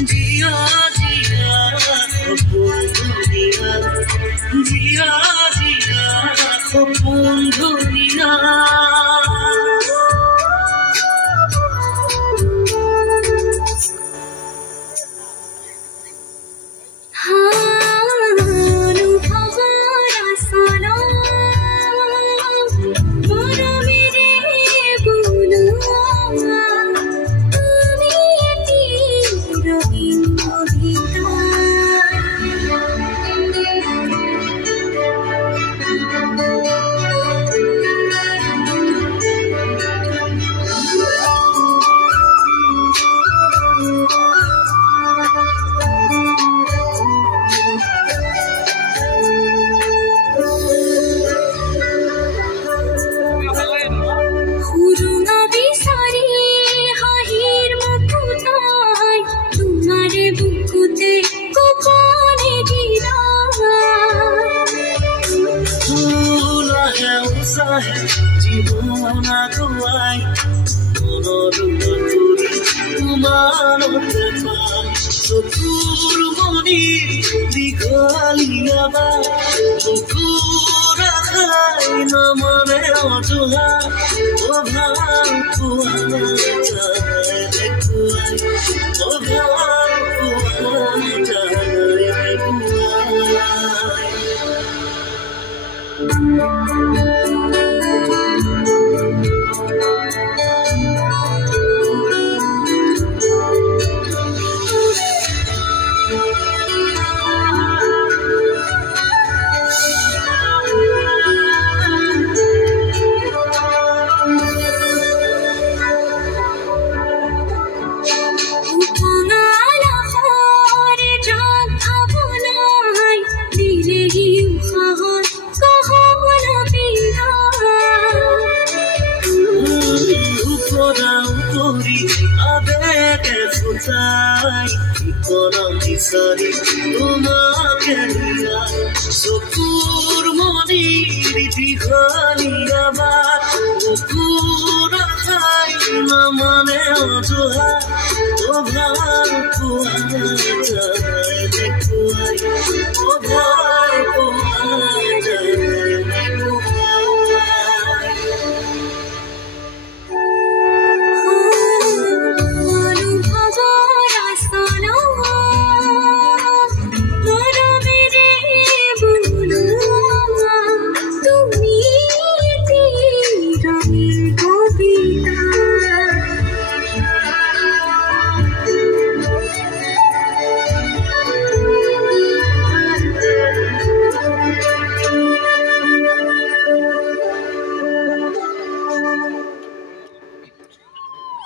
জিয়া জিয়া সপোন দুনিয়া জিয়া জিয়া সপোন দুনিয়া জীবন আগুয়াই তোমারতে পাই চকুৰ মণি দীঘলীয়া বা চকুৰ আশাই নমনে অজোহা অভাৱ পোৱা যায় দেখুৱাই অভাৱ পোৱা যায় দেখুৱাই বিচাৰি তোমাকে দিয়া চকুৰ মণি দীঘলীয়া বাট চকুৰ আশাই নমনে অজোহা